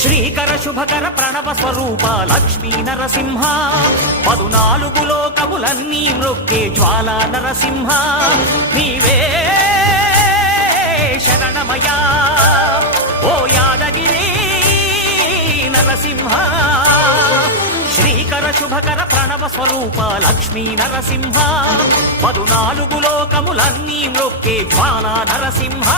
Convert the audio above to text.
శ్రీకర శుభకర ప్రణవ స్వరూప లక్ష్మీ నరసింహ 14 లోకములన్నీ మృక్కే జ్వాలా నరసింహ నీవే శరణమయా ఓ యాదగిరి నరసింహ శ్రీకర శుభకర ప్రణవ స్వరూప లక్ష్మీ నరసింహ 14 లోకములన్నీ మృక్కే జ్వాలా నరసింహ